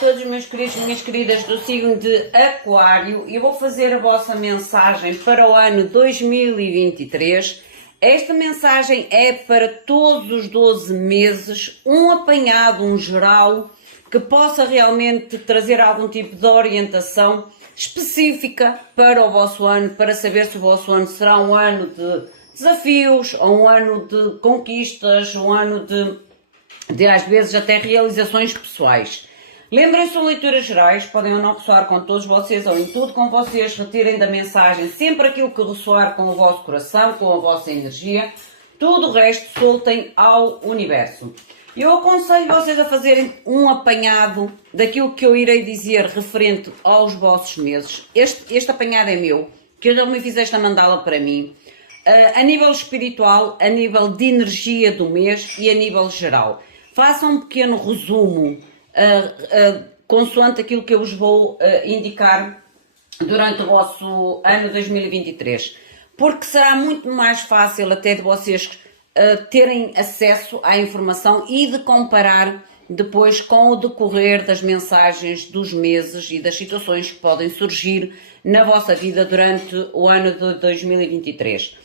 todos meus queridos e minhas queridas do signo de Aquário. Eu vou fazer a vossa mensagem para o ano 2023. Esta mensagem é para todos os 12 meses, um apanhado, um geral, que possa realmente trazer algum tipo de orientação específica para o vosso ano, para saber se o vosso ano será um ano de desafios, ou um ano de conquistas, um ano de às vezes até realizações pessoais. Lembrem-se, são leituras gerais, podem ou não ressoar com todos vocês ou em tudo com vocês, retirem da mensagem sempre aquilo que ressoar com o vosso coração, com a vossa energia, tudo o resto soltem ao universo. Eu aconselho vocês a fazerem um apanhado daquilo que eu irei dizer referente aos vossos meses. Este apanhado é meu, que eu já me fiz esta mandala para mim, a nível espiritual, a nível de energia do mês e a nível geral. Façam um pequeno resumo consoante aquilo que eu vos vou indicar durante o vosso ano 2023, porque será muito mais fácil até de vocês terem acesso à informação e de comparar depois com o decorrer das mensagens dos meses e das situações que podem surgir na vossa vida durante o ano de 2023.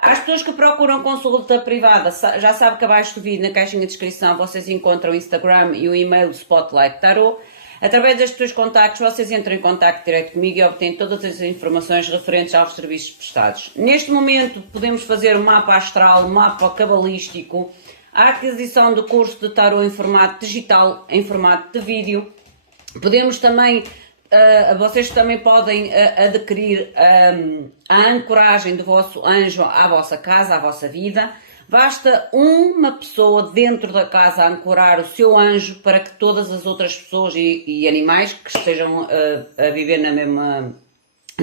Às pessoas que procuram consulta privada, já sabem que abaixo do vídeo, na caixinha de descrição, vocês encontram o Instagram e o e-mail do Spotlight Tarot. Através destes dois contactos, vocês entram em contacto direto comigo e obtêm todas as informações referentes aos serviços prestados. Neste momento, podemos fazer um mapa astral, um mapa cabalístico, a aquisição do curso de Tarot em formato digital, em formato de vídeo. Podemos também... vocês também podem adquirir a ancoragem do vosso anjo à vossa casa, à vossa vida. Basta uma pessoa dentro da casa ancorar o seu anjo para que todas as outras pessoas e animais que estejam a viver na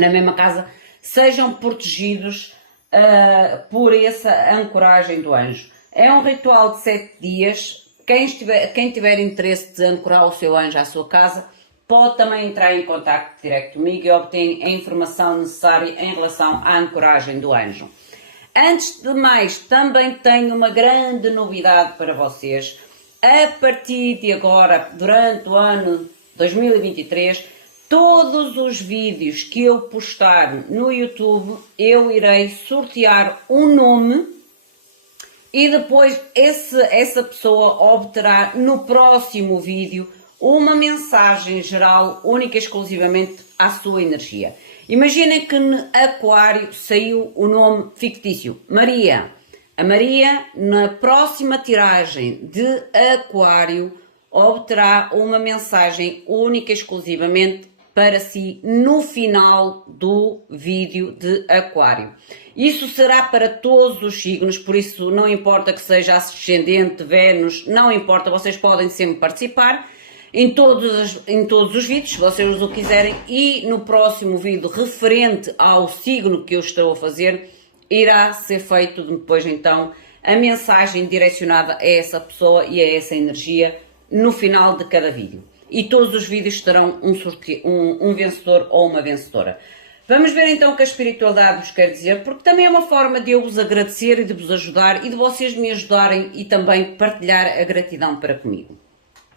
mesma casa sejam protegidos por essa ancoragem do anjo. É um ritual de 7 dias. Quem tiver interesse de ancorar o seu anjo à sua casa, pode também entrar em contacto direto comigo e obter a informação necessária em relação à ancoragem do anjo. Antes de mais, também tenho uma grande novidade para vocês. A partir de agora, durante o ano 2023, todos os vídeos que eu postar no YouTube, eu irei sortear um nome e depois essa pessoa obterá no próximo vídeo uma mensagem geral, única e exclusivamente à sua energia. Imaginem que no Aquário saiu o nome fictício, Maria. A Maria, na próxima tiragem de Aquário, obterá uma mensagem única e exclusivamente para si no final do vídeo de Aquário. Isso será para todos os signos, por isso não importa que seja ascendente, Vênus, não importa, vocês podem sempre participar. Em todos os vídeos, se vocês o quiserem, e no próximo vídeo referente ao signo que eu estou a fazer, irá ser feito depois então a mensagem direcionada a essa pessoa e a essa energia no final de cada vídeo. E todos os vídeos terão um vencedor ou uma vencedora. Vamos ver então o que a espiritualidade vos quer dizer, porque também é uma forma de eu vos agradecer e de vos ajudar e de vocês me ajudarem e também partilhar a gratidão para comigo.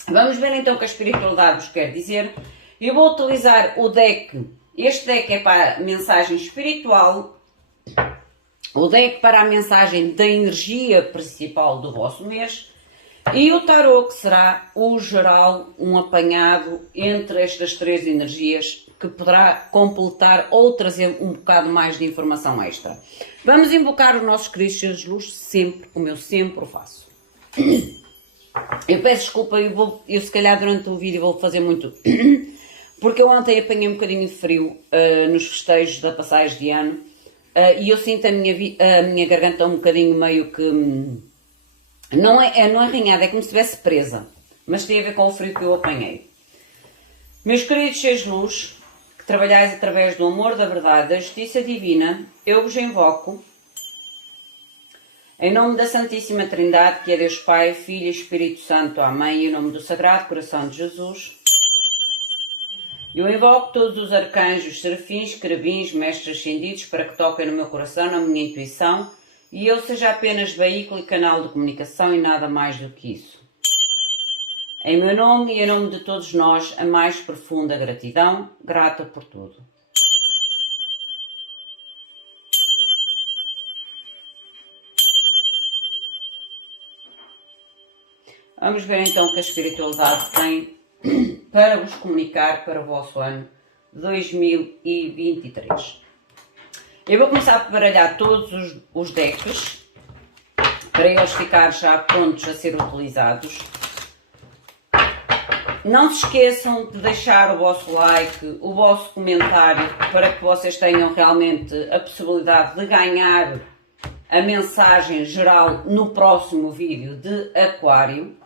Vamos ver então o que a espiritualidade vos quer dizer. Eu vou utilizar o deck. Este deck é para a mensagem espiritual. O deck para a mensagem da energia principal do vosso mês. E o tarot, que será o geral, um apanhado entre estas três energias, que poderá completar ou trazer um bocado mais de informação extra. Vamos invocar os nossos queridos seres de luz, sempre, como eu sempre o faço. Eu peço desculpa, eu se calhar durante o vídeo vou fazer muito, porque eu ontem apanhei um bocadinho de frio nos festejos da passagem de ano e eu sinto a minha garganta um bocadinho meio que, não é arranhada, é como se estivesse presa, mas tem a ver com o frio que eu apanhei. Meus queridos seres de luz, que trabalhais através do amor, da verdade, da justiça divina, eu vos invoco, em nome da Santíssima Trindade, que é Deus Pai, Filho e Espírito Santo, Amém, e em nome do Sagrado Coração de Jesus, eu invoco todos os arcanjos, serafins, querubins, mestres ascendidos, para que toquem no meu coração, na minha intuição, e eu seja apenas veículo e canal de comunicação e nada mais do que isso. Em meu nome e em nome de todos nós, a mais profunda gratidão, grata por tudo. Vamos ver então o que a espiritualidade tem para vos comunicar para o vosso ano 2023. Eu vou começar a baralhar todos os decks para eles ficarem já prontos a ser utilizados. Não se esqueçam de deixar o vosso like, o vosso comentário, para que vocês tenham realmente a possibilidade de ganhar a mensagem geral no próximo vídeo de Aquário.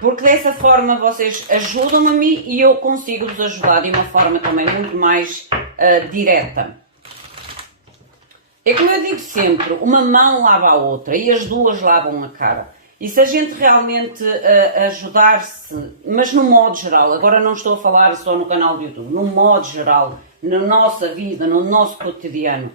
Porque dessa forma vocês ajudam a mim e eu consigo vos ajudar de uma forma também muito mais direta. É como eu digo sempre, uma mão lava a outra e as duas lavam a cara. E se a gente realmente ajudar-se, mas no modo geral, agora não estou a falar só no canal do YouTube, no modo geral, na nossa vida, no nosso cotidiano,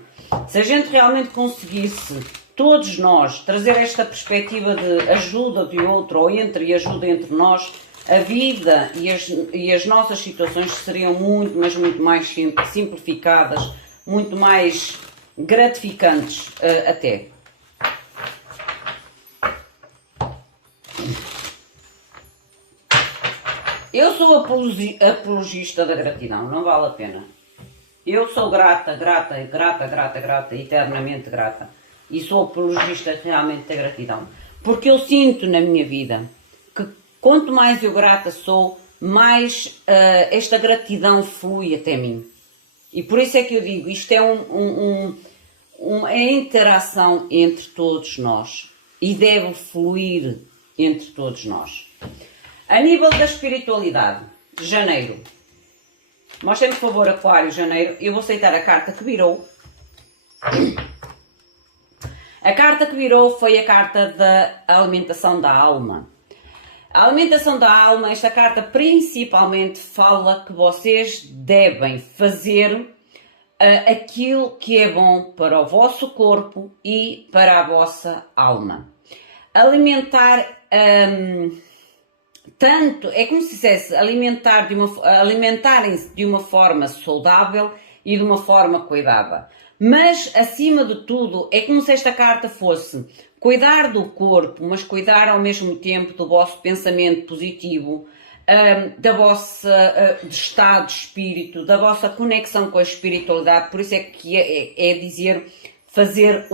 se a gente realmente conseguisse, todos nós, trazer esta perspectiva de ajuda de outro ou ajuda entre nós, a vida e as nossas situações seriam muito, mas muito mais simplificadas, muito mais gratificantes até. Eu sou apologista da gratidão, não vale a pena. Eu sou grata, eternamente grata. E sou apologista realmente da gratidão. Porque eu sinto na minha vida que quanto mais eu grata sou, mais esta gratidão flui até mim. E por isso é que eu digo, isto é uma interação entre todos nós. E deve fluir entre todos nós. A nível da espiritualidade, janeiro. Mostrem-me, por favor, Aquário, janeiro. Eu vou aceitar a carta que virou. A carta que virou foi a carta da alimentação da alma. A alimentação da alma, esta carta principalmente fala que vocês devem fazer aquilo que é bom para o vosso corpo e para a vossa alma. Tanto, é como se dissesse, alimentarem-se de uma forma saudável e de uma forma cuidada. Mas, acima de tudo, é como se esta carta fosse cuidar do corpo, mas cuidar ao mesmo tempo do vosso pensamento positivo, da vossa estado de espírito, da vossa conexão com a espiritualidade. Por isso é que é dizer fazer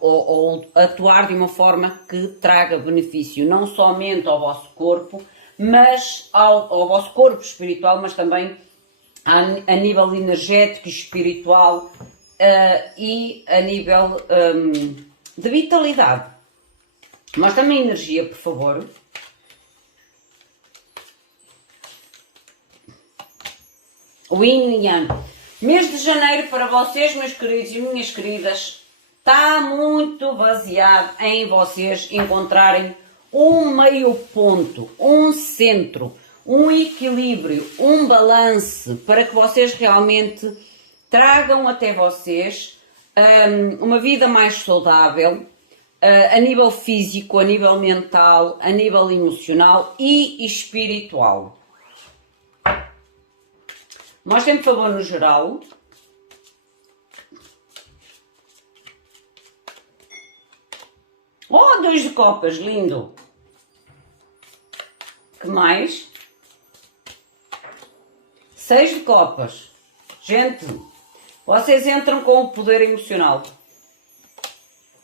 ou atuar de uma forma que traga benefício, não somente ao vosso corpo, mas ao vosso corpo espiritual, mas também a nível energético e espiritual e a nível de vitalidade. Mostra-me a energia, por favor. O Yin e Yang. Mês de janeiro para vocês, meus queridos e minhas queridas, está muito baseado em vocês encontrarem um meio ponto, um centro, um equilíbrio, um balanço, para que vocês realmente tragam até vocês uma vida mais saudável, a nível físico, a nível mental, a nível emocional e espiritual. Mostrem, por favor, no geral. Oh, 2 de copas, lindo! Que mais? 6 de copas. Gente, vocês entram com o poder emocional.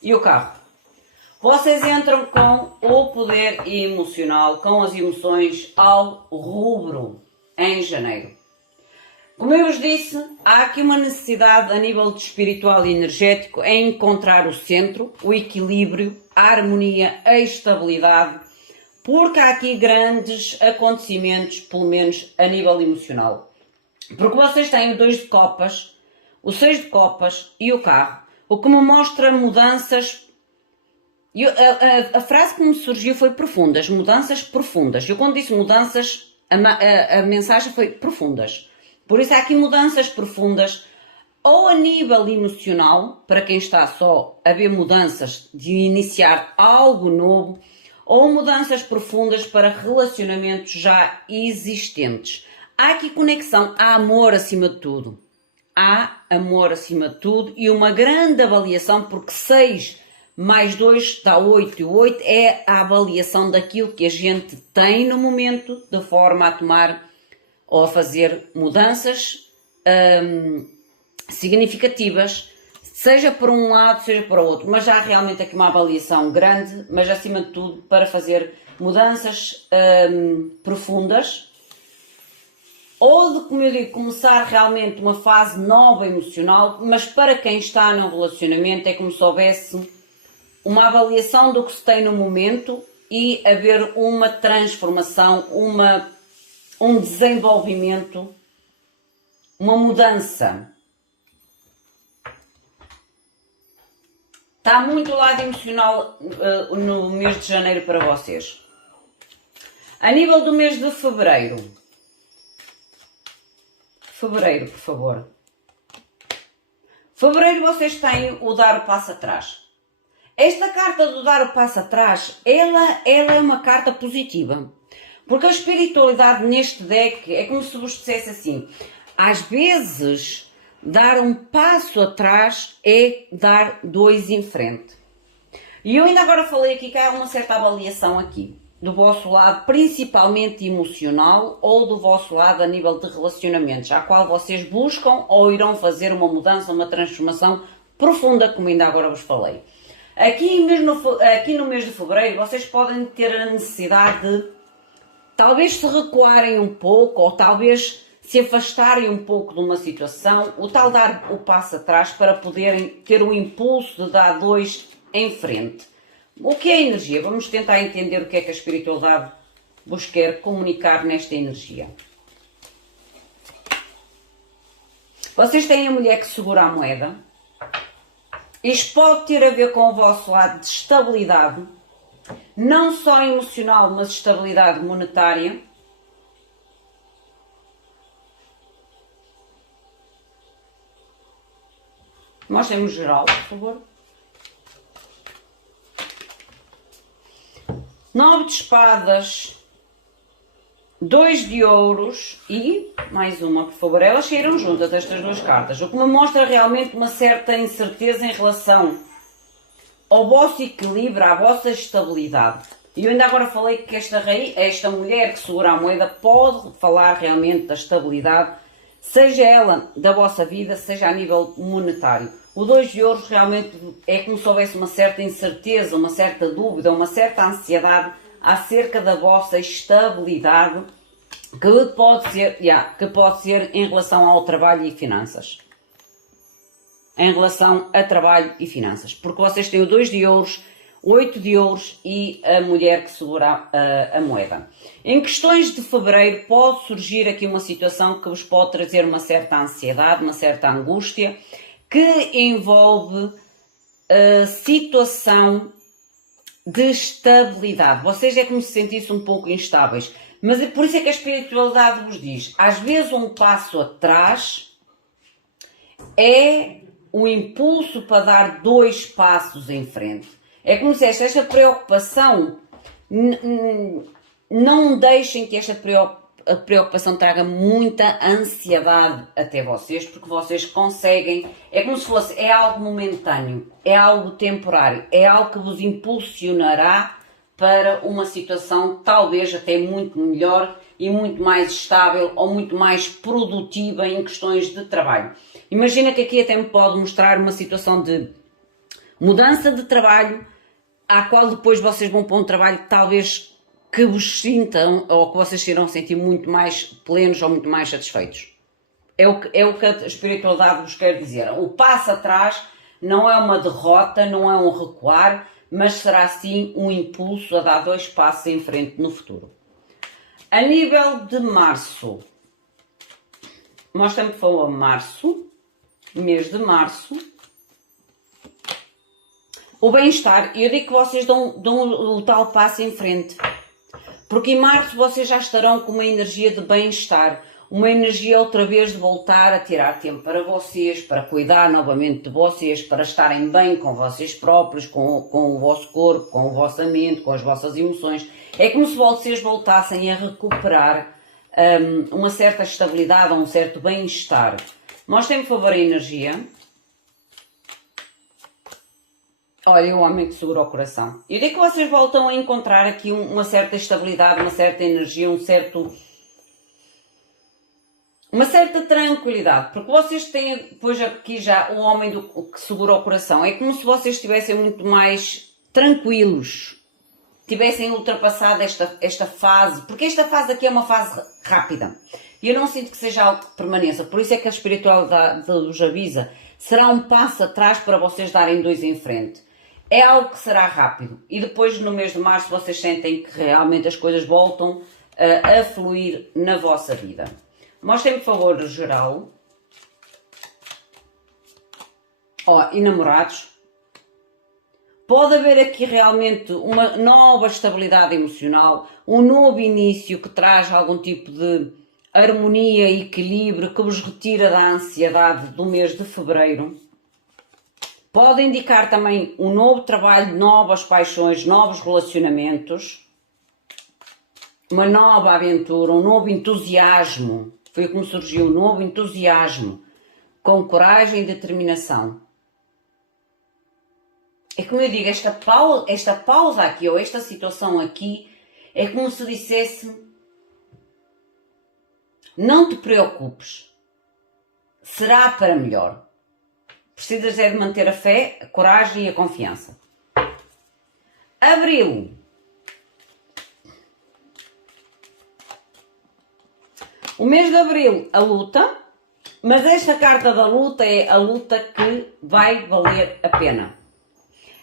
E o carro? Vocês entram com o poder emocional, com as emoções ao rubro em janeiro. Como eu vos disse, há aqui uma necessidade a nível de espiritual e energético em encontrar o centro, o equilíbrio, a harmonia, a estabilidade, porque há aqui grandes acontecimentos, pelo menos a nível emocional. Porque vocês têm o 2 de copas, o 6 de copas e o carro, o que me mostra mudanças. A frase que me surgiu foi profundas, mudanças profundas. Eu quando disse mudanças, a mensagem foi profundas. Por isso há aqui mudanças profundas, ou a nível emocional, para quem está só a ver mudanças de iniciar algo novo, ou mudanças profundas para relacionamentos já existentes. Há aqui conexão, há amor acima de tudo. Há amor acima de tudo e uma grande avaliação, porque 6 mais 2 dá 8, e o 8 é a avaliação daquilo que a gente tem no momento, de forma a tomar ou a fazer mudanças significativas, seja por um lado, seja para o outro, mas já há realmente aqui uma avaliação grande, mas acima de tudo para fazer mudanças profundas, ou de, como eu digo, começar realmente uma fase nova emocional, mas para quem está num relacionamento é como se houvesse uma avaliação do que se tem no momento e haver uma transformação, um desenvolvimento, uma mudança. Está muito o lado emocional no mês de janeiro para vocês. A nível do mês de fevereiro. Fevereiro, por favor. Fevereiro vocês têm o dar o passo atrás. Esta carta do dar o passo atrás, ela é uma carta positiva. Porque a espiritualidade neste deck é como se vos dissesse assim, às vezes dar um passo atrás é dar 2 em frente. E eu ainda agora falei aqui que há uma certa avaliação aqui, do vosso lado principalmente emocional ou do vosso lado a nível de relacionamentos, a qual vocês buscam ou irão fazer uma mudança, uma transformação profunda, como ainda agora vos falei. Aqui no mês de fevereiro vocês podem ter a necessidade de talvez se recuarem um pouco ou talvez se afastarem um pouco de uma situação, o tal dar o passo atrás para poderem ter o impulso de dar 2 em frente. O que é energia? Vamos tentar entender o que é que a espiritualidade vos quer comunicar nesta energia. Vocês têm a mulher que segura a moeda. Isto pode ter a ver com o vosso lado de estabilidade, não só emocional, mas estabilidade monetária. Mostrem-me o geral, por favor. 9 de espadas, 2 de ouros e mais uma, por favor. Elas saíram juntas, estas 2 cartas, o que me mostra realmente uma certa incerteza em relação ao vosso equilíbrio, à vossa estabilidade. E eu ainda agora falei que esta mulher que segura a moeda pode falar realmente da estabilidade, seja ela da vossa vida, seja a nível monetário. O 2 de ouros realmente é como se houvesse uma certa incerteza, uma certa dúvida, uma certa ansiedade acerca da vossa estabilidade, que pode ser em relação ao trabalho e finanças. Em relação a trabalho e finanças. Porque vocês têm o 2 de ouros, 8 de ouros e a mulher que segura a moeda. Em questões de fevereiro pode surgir aqui uma situação que vos pode trazer uma certa ansiedade, uma certa angústia, que envolve a situação de estabilidade. Vocês é como se sentissem um pouco instáveis. Mas é por isso é que a espiritualidade vos diz, às vezes um passo atrás é o impulso para dar 2 passos em frente. É como se esta preocupação, não deixem que esta preocupação traga muita ansiedade até vocês, porque vocês conseguem, é como se fosse, é algo momentâneo, é algo temporário, é algo que vos impulsionará para uma situação talvez até muito melhor e muito mais estável ou muito mais produtiva em questões de trabalho. Imagina que aqui até me pode mostrar uma situação de mudança de trabalho, à qual depois vocês vão para um trabalho que talvez que vos sintam ou que vocês se irão sentir muito mais plenos ou muito mais satisfeitos. É o que a espiritualidade vos quer dizer. O passo atrás não é uma derrota, não é um recuar, mas será sim um impulso a dar 2 passos em frente no futuro. A nível de março, mostra-me por favor março, mês de março, o bem-estar. Eu digo que vocês dão o tal passo em frente, porque em março vocês já estarão com uma energia de bem-estar. uma energia outra vez de voltar a tirar tempo para vocês, para cuidar novamente de vocês, para estarem bem com vocês próprios, com o vosso corpo, com a vossa mente, com as vossas emoções. É como se vocês voltassem a recuperar uma certa estabilidade, um certo bem-estar. Mostrem, por favor, a energia. Olha, o homem que segura o coração. E onde é que vocês voltam a encontrar aqui uma certa estabilidade, uma certa energia, uma certa tranquilidade? Porque vocês têm, depois aqui já, o homem que segura o coração. É como se vocês estivessem muito mais tranquilos, tivessem ultrapassado esta fase, porque esta fase aqui é uma fase rápida. E eu não sinto que seja algo que permaneça. Por isso é que a espiritualidade vos avisa. Será um passo atrás para vocês darem 2 em frente. É algo que será rápido. E depois, no mês de março, vocês sentem que realmente as coisas voltam a fluir na vossa vida. Mostrem, por favor, o geral. E namorados. Pode haver aqui realmente uma nova estabilidade emocional, um novo início que traz algum tipo de harmonia e equilíbrio que vos retira da ansiedade do mês de fevereiro. Pode indicar também um novo trabalho, novas paixões, novos relacionamentos, uma nova aventura, um novo entusiasmo. Foi como surgiu um novo entusiasmo, com coragem e determinação. É como eu digo, esta pausa aqui, ou esta situação aqui, é como se dissesse: não te preocupes, será para melhor. Precisas é de manter a fé, a coragem e a confiança. Abril. O mês de abril, a luta, mas esta carta da luta é a luta que vai valer a pena.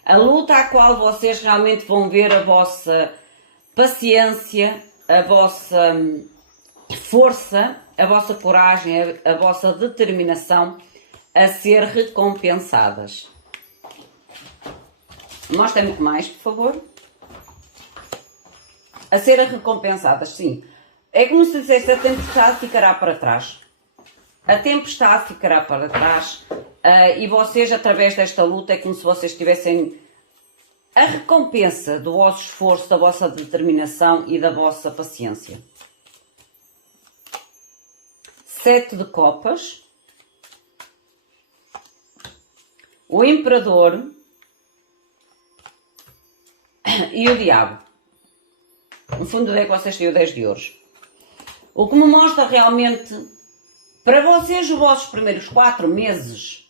A luta à qual vocês realmente vão ver a vossa paciência, a vossa força, a vossa coragem, a vossa determinação a ser recompensadas. Mostrem-me mais, por favor. A ser recompensadas, sim. É como se dissesse: a tempestade ficará para trás. A tempestade ficará para trás e vocês, através desta luta, é como se vocês tivessem a recompensa do vosso esforço, da vossa determinação e da vossa paciência. 7 de copas. O Imperador e o Diabo. No fundo é que vocês têm o 10 de ouros. O que me mostra realmente, para vocês, os vossos primeiros 4 meses,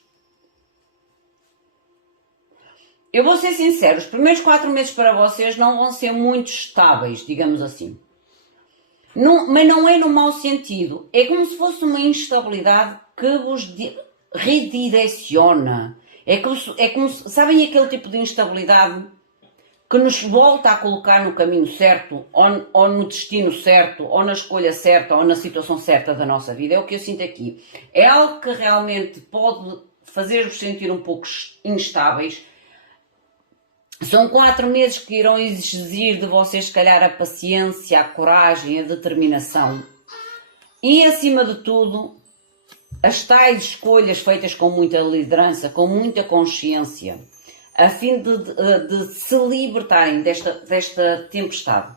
eu vou ser sincero, os primeiros 4 meses para vocês não vão ser muito estáveis, digamos assim. Mas não é no mau sentido. É como se fosse uma instabilidade que vos redireciona. É como se, sabem aquele tipo de instabilidade que nos volta a colocar no caminho certo, ou no destino certo, ou na escolha certa, ou na situação certa da nossa vida? É o que eu sinto aqui. É algo que realmente pode fazer-vos sentir um pouco instáveis. São 4 meses que irão exigir de vocês, se calhar, a paciência, a coragem, a determinação. E, acima de tudo, as tais escolhas feitas com muita liderança, com muita consciência, a fim de se libertarem desta tempestade,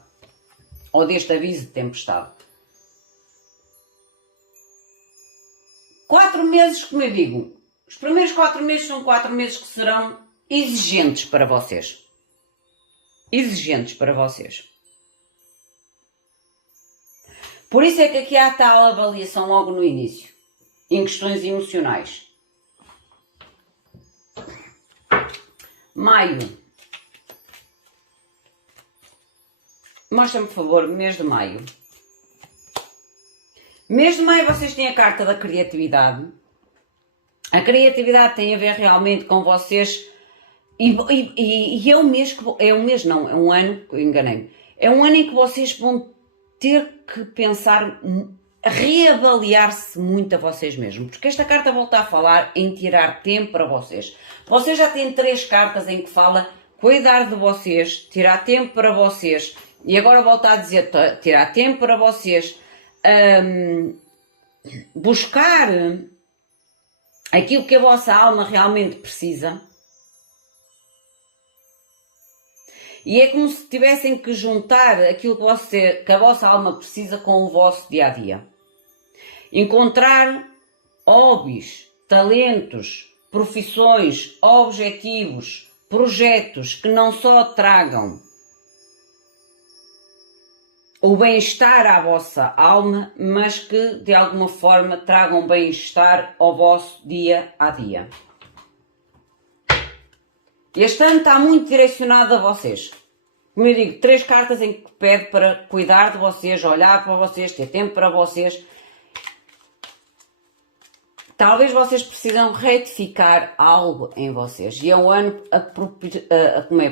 ou deste aviso de tempestade. 4 meses, como eu digo, os primeiros 4 meses são 4 meses que serão exigentes para vocês. Exigentes para vocês. Por isso é que aqui há tal avaliação logo no início, em questões emocionais. Maio. Mostra-me, por favor, mês de maio. Mês de maio vocês têm a carta da criatividade. A criatividade tem a ver realmente com vocês. E é um mês que... É um mês não, é um ano, enganei-me. É um ano em que vocês vão ter que pensar, reavaliar-se muito a vocês mesmos. Porque esta carta volta a falar em tirar tempo para vocês. Vocês já têm 3 cartas em que fala cuidar de vocês, tirar tempo para vocês. E agora volta a dizer tirar tempo para vocês. buscar aquilo que a vossa alma realmente precisa. E é como se tivessem que juntar aquilo que a vossa alma precisa com o vosso dia-a-dia. Encontrar hobbies, talentos, profissões, objetivos, projetos que não só tragam o bem-estar à vossa alma, mas que de alguma forma tragam bem-estar ao vosso dia-a-dia. Este ano está muito direcionado a vocês. Como eu digo, 3 cartas em que pede para cuidar de vocês, olhar para vocês, ter tempo para vocês. Talvez vocês precisam retificar algo em vocês. E é um ano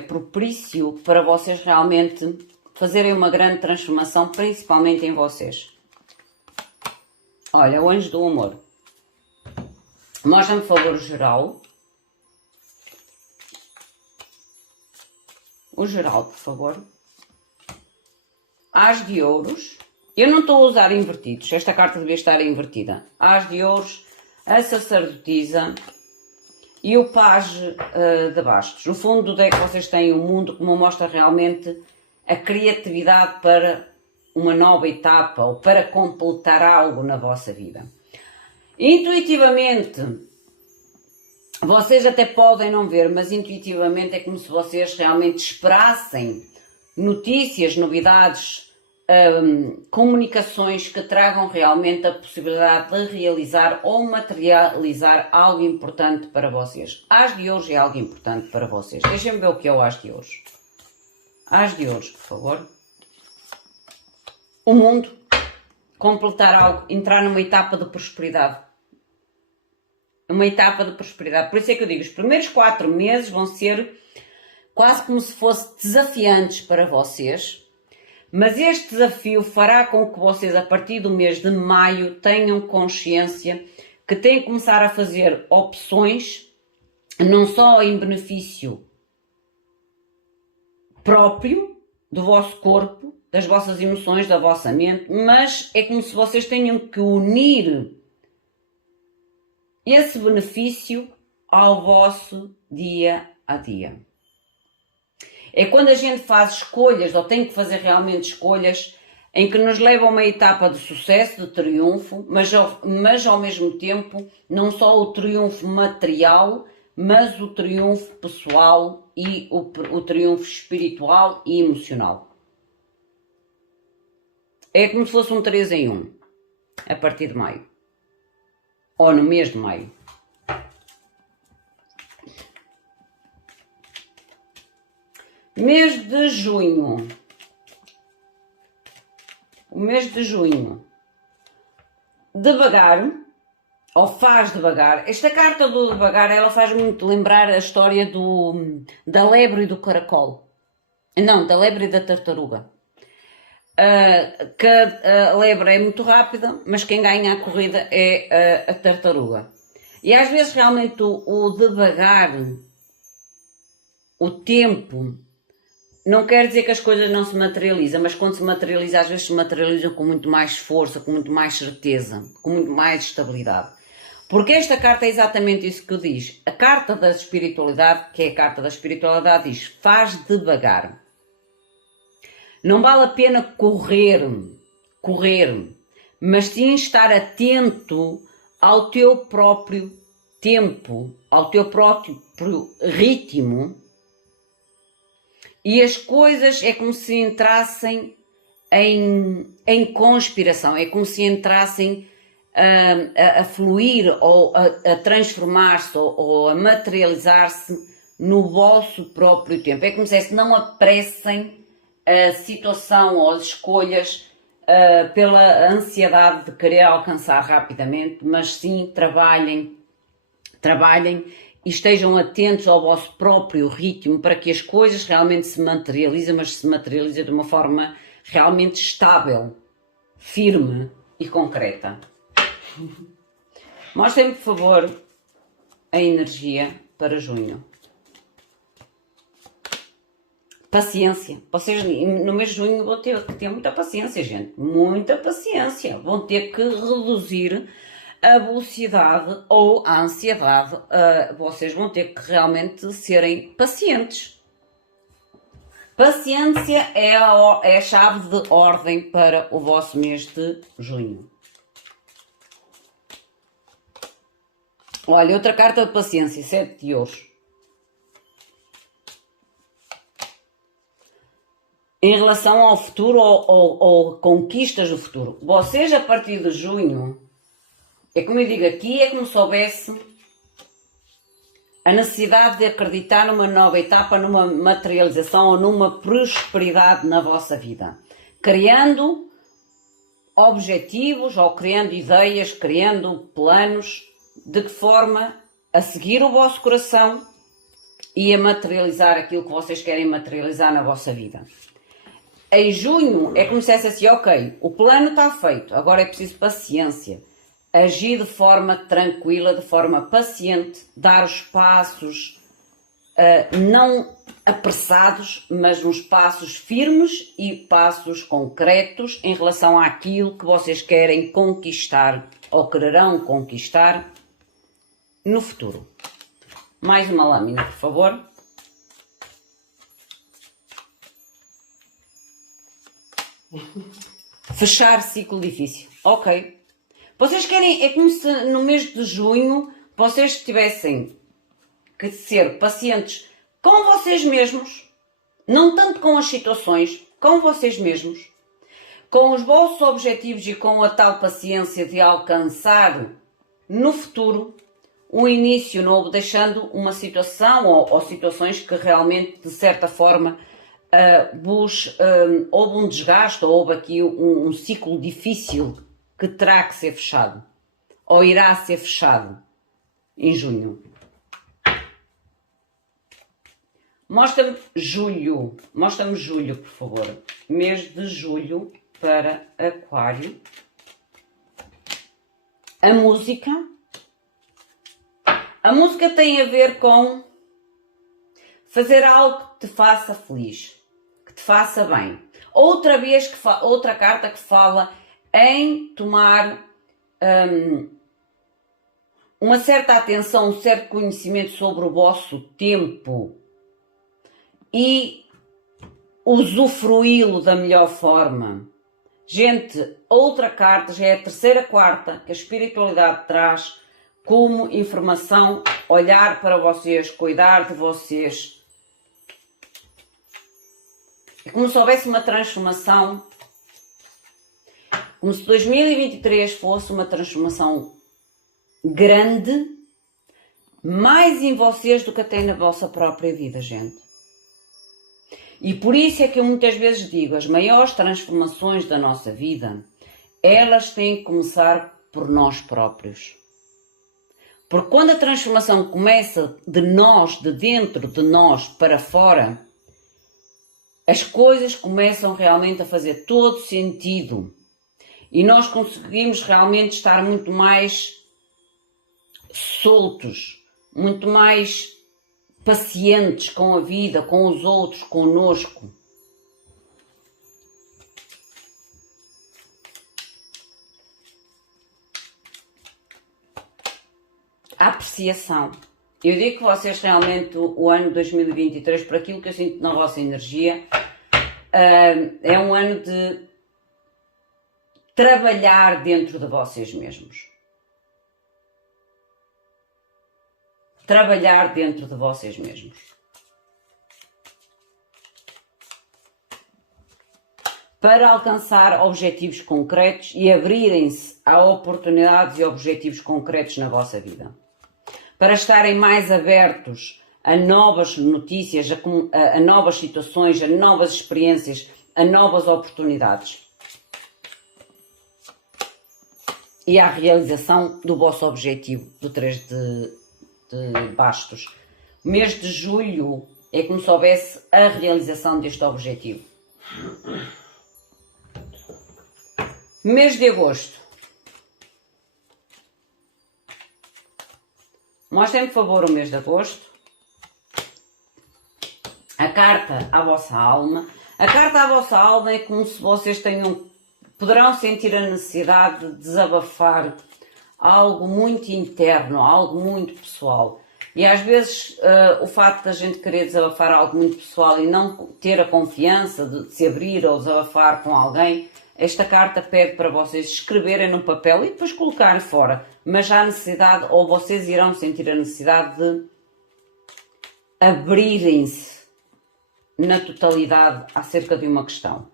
propício para vocês realmente fazerem uma grande transformação, principalmente em vocês. Olha, o anjo do amor. Mostra-me, por favor, o geral. O geral, por favor. As de ouros. Eu não estou a usar invertidos. Esta carta devia estar invertida. As de ouros, a sacerdotisa e o pajem de bastos. No fundo do deck vocês têm o mundo como mostra realmente a criatividade para uma nova etapa ou para completar algo na vossa vida. Intuitivamente, vocês até podem não ver, mas intuitivamente é como se vocês realmente esperassem notícias, novidades, comunicações que tragam realmente a possibilidade de realizar ou materializar algo importante para vocês. As de ouros é algo importante para vocês. Deixem-me ver o que é o as de ouros. As de ouros, por favor. O mundo. Completar algo. Entrar numa etapa de prosperidade. Uma etapa de prosperidade. Por isso é que eu digo, os primeiros 4 meses vão ser quase como se fossem desafiantes para vocês. Mas este desafio fará com que vocês, a partir do mês de maio, tenham consciência que têm que começar a fazer opções, não só em benefício próprio do vosso corpo, das vossas emoções, da vossa mente, mas é como se vocês tenham que unir esse benefício ao vosso dia-a-dia. É quando a gente faz escolhas, ou tem que fazer realmente escolhas, em que nos leva a uma etapa de sucesso, de triunfo, mas ao mesmo tempo, não só o triunfo material, mas o triunfo pessoal e o triunfo espiritual e emocional. É como se fosse um 3 em 1, a partir de maio. Ou no mês de maio. Mês de junho. O mês de junho. Devagar, ou faz devagar. Esta carta do devagar, ela faz muito lembrar a história da lebre e do caracol. Não, da lebre e da tartaruga. Que a lebre é muito rápida, mas quem ganha a corrida é a tartaruga. E às vezes realmente o devagar, o tempo, não quer dizer que as coisas não se materializam, mas quando se materializa, às vezes se materializam com muito mais força, com muito mais certeza, com muito mais estabilidade. Porque esta carta é exatamente isso que diz. A carta da espiritualidade, que é a carta da espiritualidade, diz: faz devagar. Não vale a pena correr, mas sim estar atento ao teu próprio tempo, ao teu próprio ritmo. E as coisas é como se entrassem em conspiração, é como se entrassem a fluir ou a transformar-se ou a materializar-se no vosso próprio tempo. É como se não apressem a situação ou as escolhas pela ansiedade de querer alcançar rapidamente, mas sim trabalhem e estejam atentos ao vosso próprio ritmo para que as coisas realmente se materializem, mas se materializem de uma forma realmente estável, firme e concreta. Mostrem-me, por favor, a energia para junho. paciência. Vocês no mês de junho vão ter que ter muita paciência, gente. Muita paciência. Vão ter que reduzir a velocidade ou a ansiedade. Vocês vão ter que realmente serem pacientes. Paciência é a chave de ordem para o vosso mês de junho. Olha, outra carta de paciência, 7 de ouros. Em relação ao futuro ou conquistas do futuro. Vocês, a partir de junho, é como eu digo aqui, é como se houvesse a necessidade de acreditar numa nova etapa, numa materialização ou numa prosperidade na vossa vida. Criando objetivos ou criando ideias, criando planos, de que forma a seguir o vosso coração e a materializar aquilo que vocês querem materializar na vossa vida. Em junho é como se fosse assim, ok, o plano está feito, agora é preciso paciência. Agir de forma tranquila, de forma paciente, dar os passos não apressados, mas uns passos firmes e passos concretos em relação àquilo que vocês querem conquistar ou quererão conquistar no futuro. Mais uma lâmina, por favor. Fechar ciclo difícil. Ok. Vocês querem, é como se no mês de junho vocês tivessem que ser pacientes com vocês mesmos, não tanto com as situações, com vocês mesmos, com os vossos objetivos e com a tal paciência de alcançar no futuro o início novo, deixando uma situação ou situações que realmente, de certa forma, houve um desgaste, ou houve aqui um ciclo difícil que terá que ser fechado, ou irá ser fechado em junho. Mostra-me julho, por favor. Mês de julho para Aquário. A música tem a ver com fazer algo que te faça feliz, que te faça bem. Outra carta que fala em tomar uma certa atenção, um certo conhecimento sobre o vosso tempo e usufruí-lo da melhor forma. Gente, outra carta, já é a terceira carta que a espiritualidade traz como informação, olhar para vocês, cuidar de vocês. É como se houvesse uma transformação, como se 2023 fosse uma transformação grande, mais em vocês do que até na vossa própria vida, gente. E por isso é que eu muitas vezes digo, as maiores transformações da nossa vida, elas têm que começar por nós próprios. Porque quando a transformação começa de nós, de dentro de nós para fora, as coisas começam realmente a fazer todo sentido. E nós conseguimos realmente estar muito mais soltos, muito mais pacientes com a vida, com os outros, connosco. A apreciação. Eu digo que vocês realmente, o ano 2023, por aquilo que eu sinto na vossa energia, é um ano de trabalhar dentro de vocês mesmos. Trabalhar dentro de vocês mesmos. Para alcançar objetivos concretos e abrirem-se a oportunidades e objetivos concretos na vossa vida. Para estarem mais abertos a novas notícias, a novas situações, a novas experiências, a novas oportunidades. E à realização do vosso objetivo, do 3 de bastos. O mês de julho é como se houvesse a realização deste objetivo. Mês de agosto. Mostrem, por favor, o mês de agosto. a carta à vossa alma. A carta à vossa alma é como se vocês poderão sentir a necessidade de desabafar algo muito interno, algo muito pessoal. E às vezes o facto da gente querer desabafar algo muito pessoal e não ter a confiança de se abrir ou desabafar com alguém, esta carta pede para vocês escreverem num papel e depois colocarem fora. Mas há necessidade, ou vocês irão sentir a necessidade de abrirem-se na totalidade acerca de uma questão.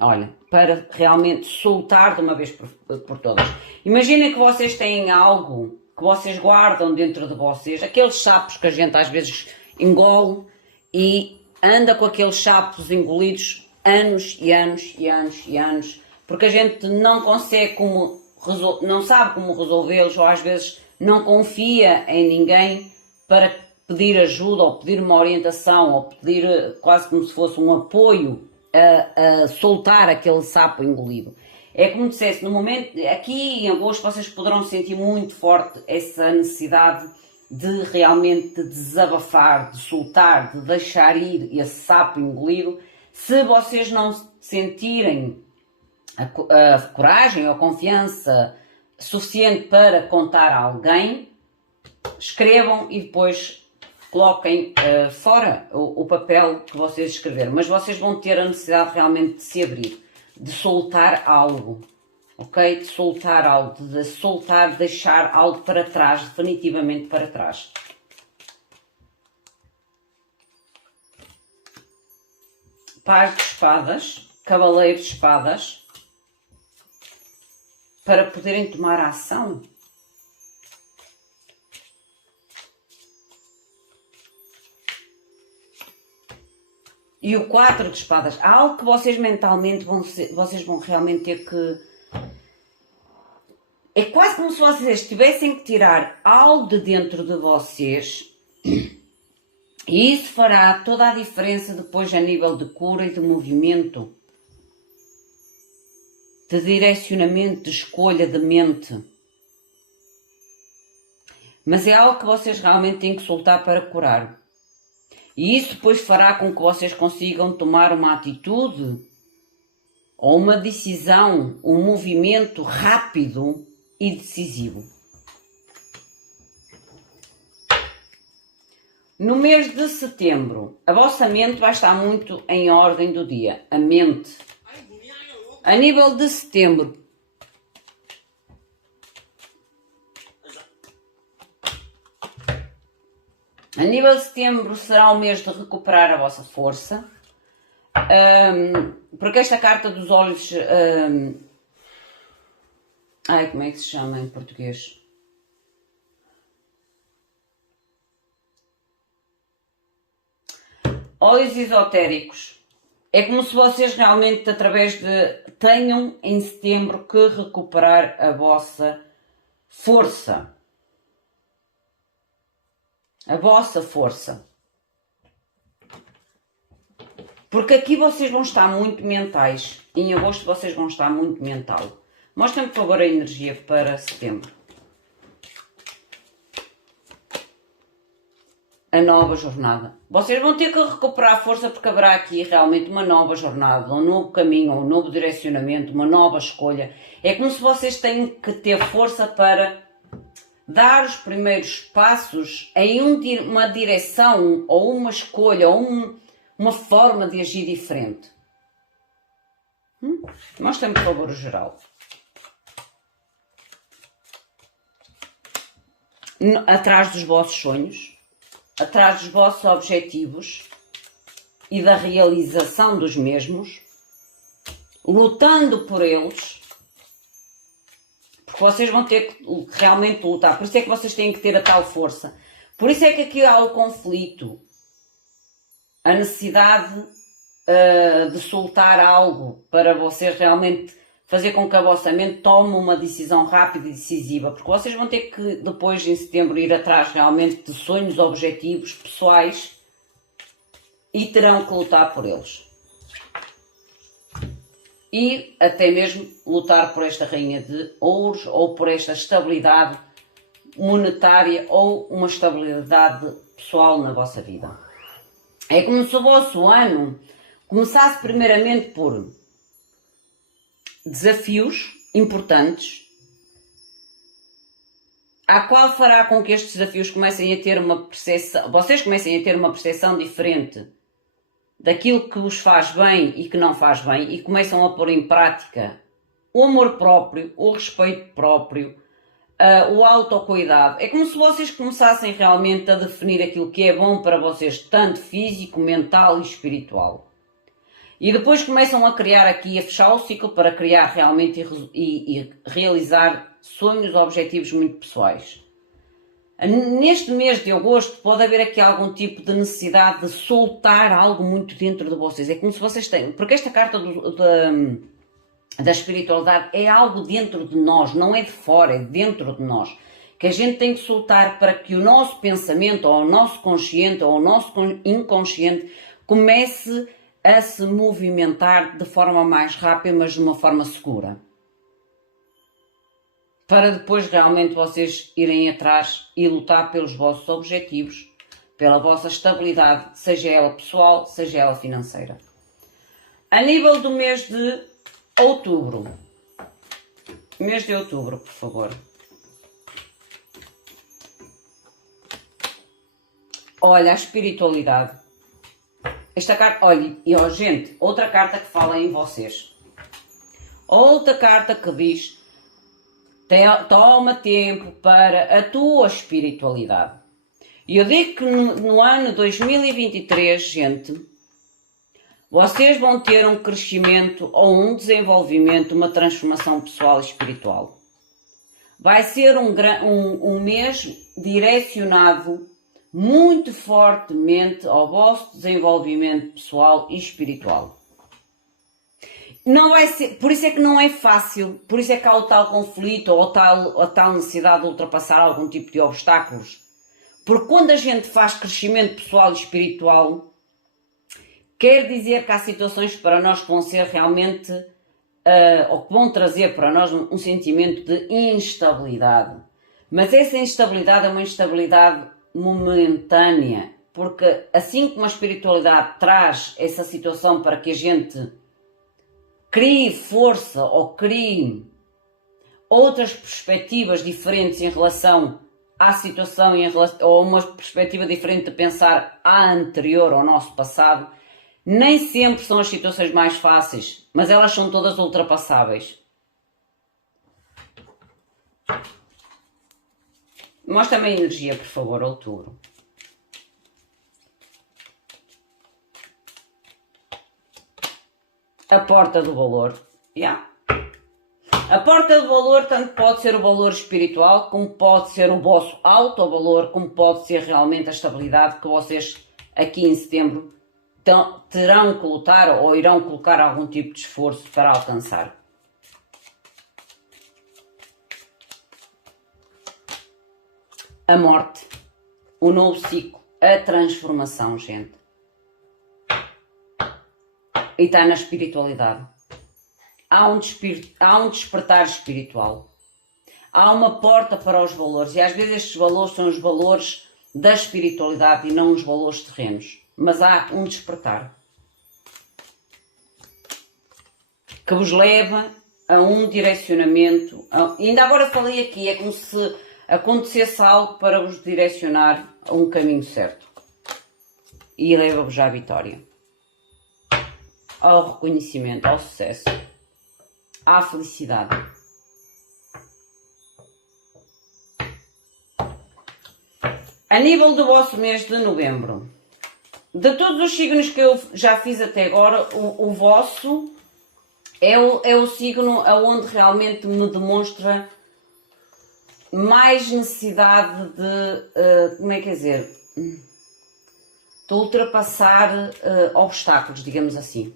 Olha, para realmente soltar de uma vez por todas. Imaginem que vocês têm algo que vocês guardam dentro de vocês, aqueles sapos que a gente às vezes engole e anda com aqueles sapos engolidos anos e anos e anos e anos, porque a gente não consegue não sabe como resolvê-los, ou às vezes não confia em ninguém para pedir ajuda ou pedir uma orientação ou pedir quase como se fosse um apoio a soltar aquele sapo engolido. É como dissesse, no momento, aqui em agosto vocês poderão sentir muito forte essa necessidade de realmente desabafar, de soltar, de deixar ir esse sapo engolido. Se vocês não sentirem a coragem ou a confiança suficiente para contar a alguém, escrevam e depois coloquem fora o papel que vocês escreveram. Mas vocês vão ter a necessidade realmente de se abrir, de soltar algo, ok? De soltar algo, de soltar, deixar algo para trás, definitivamente para trás. Paz de espadas, cavaleiro de espadas, para poderem tomar a ação. E o 4 de espadas, há algo que vocês mentalmente vocês vão realmente ter que... É quase como se vocês tivessem que tirar algo de dentro de vocês, e isso fará toda a diferença depois a nível de cura e de movimento, de direcionamento, de escolha de mente. Mas é algo que vocês realmente têm que soltar para curar. E isso depois fará com que vocês consigam tomar uma atitude ou uma decisão, um movimento rápido e decisivo. No mês de setembro, a vossa mente vai estar muito em ordem do dia. A mente. A nível de setembro, a nível de setembro será o mês de recuperar a vossa força, porque esta carta dos olhos, como é que se chama em português? Olhos esotéricos. É como se vocês realmente tenham em setembro que recuperar a vossa força. A vossa força. Porque aqui vocês vão estar muito mentais. Em agosto vocês vão estar muito mental. Mostrem-me, por favor, a energia para setembro. A nova jornada. Vocês vão ter que recuperar a força porque haverá aqui realmente uma nova jornada, um novo caminho, um novo direcionamento, uma nova escolha. É como se vocês têm que ter força para dar os primeiros passos em uma direção ou uma escolha ou uma forma de agir diferente. Mostra-me, por favor, o geral. Atrás dos vossos sonhos, atrás dos vossos objetivos e da realização dos mesmos, lutando por eles. Porque vocês vão ter que realmente lutar. Por isso é que vocês têm que ter a tal força. Por isso é que aqui há o conflito. A necessidade de soltar algo para vocês realmente fazer com que a vossa mente tome uma decisão rápida e decisiva. Porque vocês vão ter que depois em setembro ir atrás realmente de sonhos, objetivos pessoais e terão que lutar por eles. E até mesmo lutar por esta rainha de ouros ou por esta estabilidade monetária ou uma estabilidade pessoal na vossa vida. É como se o vosso ano começasse primeiramente por desafios importantes, a qual fará com que estes desafios comecem a ter uma percepção, vocês comecem a ter uma percepção diferente daquilo que vos faz bem e que não faz bem, e começam a pôr em prática o amor próprio, o respeito próprio, o autocuidado. É como se vocês começassem realmente a definir aquilo que é bom para vocês, tanto físico, mental e espiritual. E depois começam a criar aqui, a fechar o ciclo para criar realmente e realizar sonhos, objetivos muito pessoais. Neste mês de agosto pode haver aqui algum tipo de necessidade de soltar algo muito dentro de vocês. É como se vocês têm, porque esta carta da espiritualidade é algo dentro de nós, não é de fora, é dentro de nós. Que a gente tem que soltar para que o nosso pensamento, ou o nosso consciente, ou o nosso inconsciente comece a se movimentar de forma mais rápida, mas de uma forma segura. Para depois realmente vocês irem atrás e lutar pelos vossos objetivos, pela vossa estabilidade, seja ela pessoal, seja ela financeira. A nível do mês de outubro. Mês de outubro, por favor. Olha, a espiritualidade. Esta carta, olha, e ó, gente, outra carta que fala em vocês. Outra carta que diz: toma tempo para a tua espiritualidade. E eu digo que no ano 2023, gente, vocês vão ter um crescimento ou um desenvolvimento, uma transformação pessoal e espiritual. Vai ser um mês direcionado muito fortemente ao vosso desenvolvimento pessoal e espiritual. Não vai ser, por isso é que não é fácil, por isso é que há o tal conflito ou a tal necessidade de ultrapassar algum tipo de obstáculos. Porque quando a gente faz crescimento pessoal e espiritual, quer dizer que há situações para nós que vão ser realmente, ou que vão trazer para nós um sentimento de instabilidade. Mas essa instabilidade é uma instabilidade momentânea, porque assim como a espiritualidade traz essa situação para que a gente crie força ou crie outras perspectivas diferentes em relação à situação, ou uma perspectiva diferente de pensar à anterior, ao nosso passado, nem sempre são as situações mais fáceis, mas elas são todas ultrapassáveis. Mostra-me a energia, por favor, outubro. A porta do valor. Yeah. A porta do valor tanto pode ser o valor espiritual, como pode ser o vosso auto-valor, como pode ser realmente a estabilidade que vocês aqui em setembro terão que lutar ou irão colocar algum tipo de esforço para alcançar. A morte, o novo ciclo, a transformação, gente. E está na espiritualidade. Há um despertar espiritual. Há uma porta para os valores. E às vezes estes valores são os valores da espiritualidade e não os valores terrenos. Mas há um despertar que vos leva a um direcionamento. Ainda agora falei aqui, é como se acontecesse algo para vos direcionar a um caminho certo. E leva-vos à vitória, ao reconhecimento, ao sucesso, à felicidade. A nível do vosso mês de novembro, de todos os signos que eu já fiz até agora, o vosso é o signo onde realmente me demonstra mais necessidade de, como é que é dizer, de ultrapassar obstáculos, digamos assim.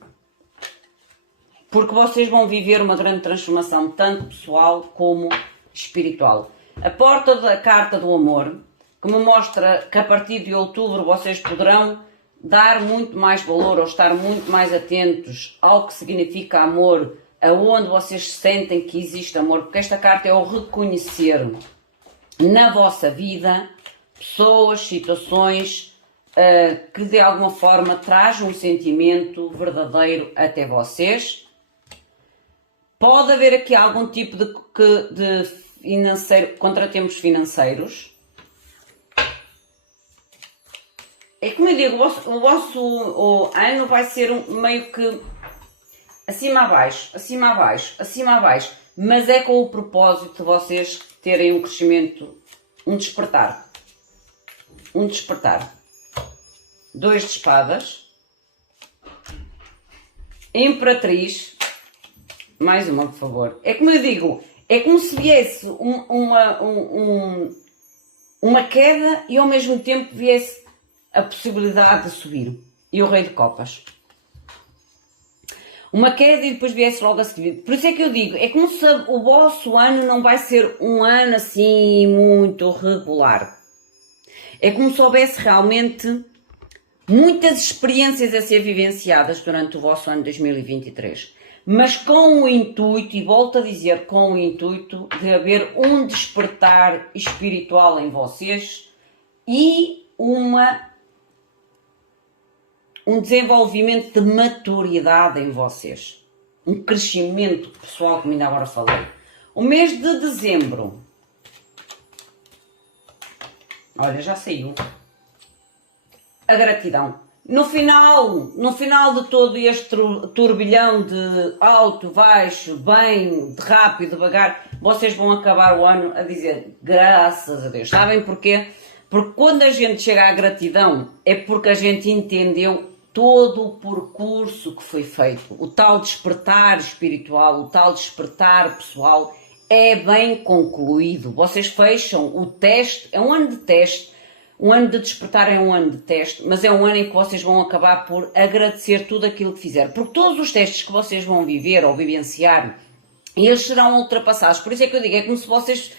Porque vocês vão viver uma grande transformação, tanto pessoal como espiritual. A porta da carta do amor, que me mostra que a partir de outubro vocês poderão dar muito mais valor ou estar muito mais atentos ao que significa amor, aonde vocês sentem que existe amor, porque esta carta é o reconhecer na vossa vida pessoas, situações, que de alguma forma traz um sentimento verdadeiro até vocês. Pode haver aqui algum tipo de contratempos financeiros. É como eu digo, o vosso ano vai ser meio que acima a baixo, acima a baixo, acima a baixo, mas é com o propósito de vocês terem um crescimento, um despertar. Um despertar. 2 de espadas. Imperatriz. Mais uma, por favor. É como eu digo, é como se viesse uma queda e ao mesmo tempo viesse a possibilidade de subir. E o Rei de Copas. Uma queda e depois viesse logo a seguir. Por isso é que eu digo, é como se o vosso ano não vai ser um ano assim muito regular. É como se houvesse realmente muitas experiências a ser vivenciadas durante o vosso ano 2023. Mas com o intuito, e volto a dizer, com o intuito de haver um despertar espiritual em vocês e um desenvolvimento de maturidade em vocês. Um crescimento pessoal, como ainda agora falei. O mês de dezembro. Olha, já saiu. A gratidão. No final de todo este turbilhão de alto, baixo, bem, de rápido, devagar, vocês vão acabar o ano a dizer graças a Deus. Sabem porquê? Porque quando a gente chega à gratidão é porque a gente entendeu todo o percurso que foi feito. O tal despertar espiritual, o tal despertar pessoal é bem concluído. Vocês fecham o teste, é um ano de teste. Um ano de despertar é um ano de teste, mas é um ano em que vocês vão acabar por agradecer tudo aquilo que fizeram. Porque todos os testes que vocês vão viver ou vivenciar, eles serão ultrapassados. Por isso é que eu digo, é como se vocês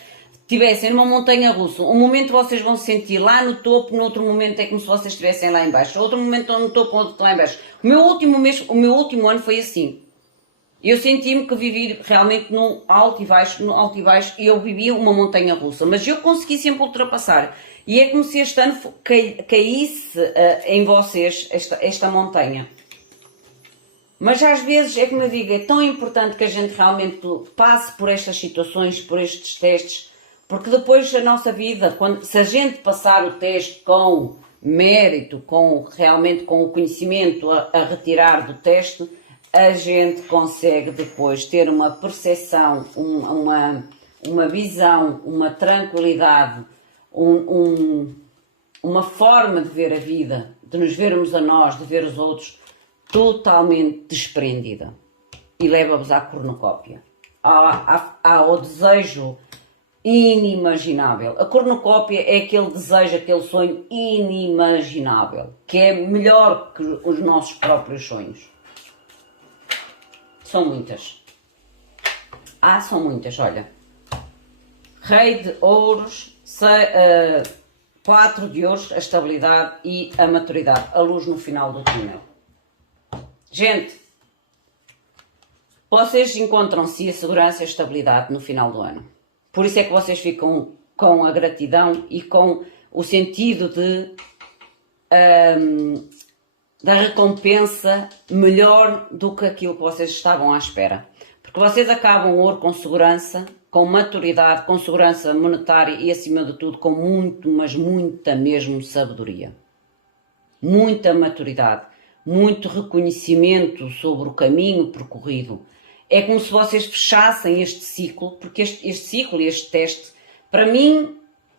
estivessem numa montanha russa. Um momento vocês vão se sentir lá no topo, no outro momento é como se vocês estivessem lá em baixo. Outro momento estão no topo, outro lá em baixo. O meu último ano foi assim. Eu senti-me que vivi realmente num alto e baixo, e eu vivia uma montanha russa. Mas eu consegui sempre ultrapassar. E é como se este ano caísse em vocês esta montanha. Mas às vezes, é como eu digo, é tão importante que a gente realmente passe por estas situações, por estes testes, porque depois a nossa vida, se a gente passar o teste com mérito, realmente com o conhecimento a retirar do teste, a gente consegue depois ter uma percepção, uma visão, uma tranquilidade, uma forma de ver a vida, de nos vermos a nós, de ver os outros, totalmente desprendida. E leva-vos à cornucópia, ao desejo inimaginável. A cornucópia é aquele desejo, aquele sonho inimaginável, que é melhor que os nossos próprios sonhos. São muitas. São muitas, olha. Rei de ouros, 4 de ouros, a estabilidade e a maturidade, a luz no final do túnel. Gente, vocês encontram-se a segurança e a estabilidade no final do ano. Por isso é que vocês ficam com a gratidão e com o sentido da recompensa melhor do que aquilo que vocês estavam à espera. Porque vocês acabam o ano com segurança, com maturidade, com segurança monetária e, acima de tudo, com muito, mas muita mesmo sabedoria. Muita maturidade, muito reconhecimento sobre o caminho percorrido. É como se vocês fechassem este ciclo, porque este ciclo e este teste, para mim,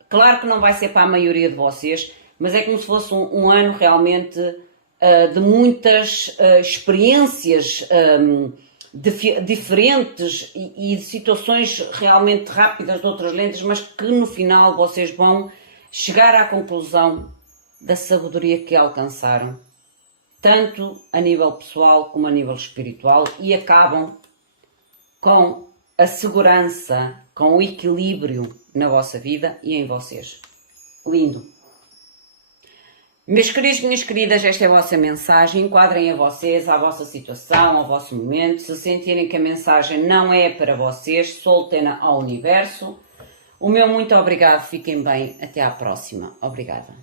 claro que não vai ser para a maioria de vocês, mas é como se fosse um ano realmente de muitas experiências diferentes e de situações realmente rápidas de outras lentes, mas que no final vocês vão chegar à conclusão da sabedoria que alcançaram, tanto a nível pessoal como a nível espiritual, e acabam com a segurança, com o equilíbrio na vossa vida e em vocês. Lindo! Meus queridos, minhas queridas, esta é a vossa mensagem. Enquadrem a vocês, à vossa situação, ao vosso momento. Se sentirem que a mensagem não é para vocês, soltem-na ao universo. O meu muito obrigado. Fiquem bem. Até à próxima. Obrigada.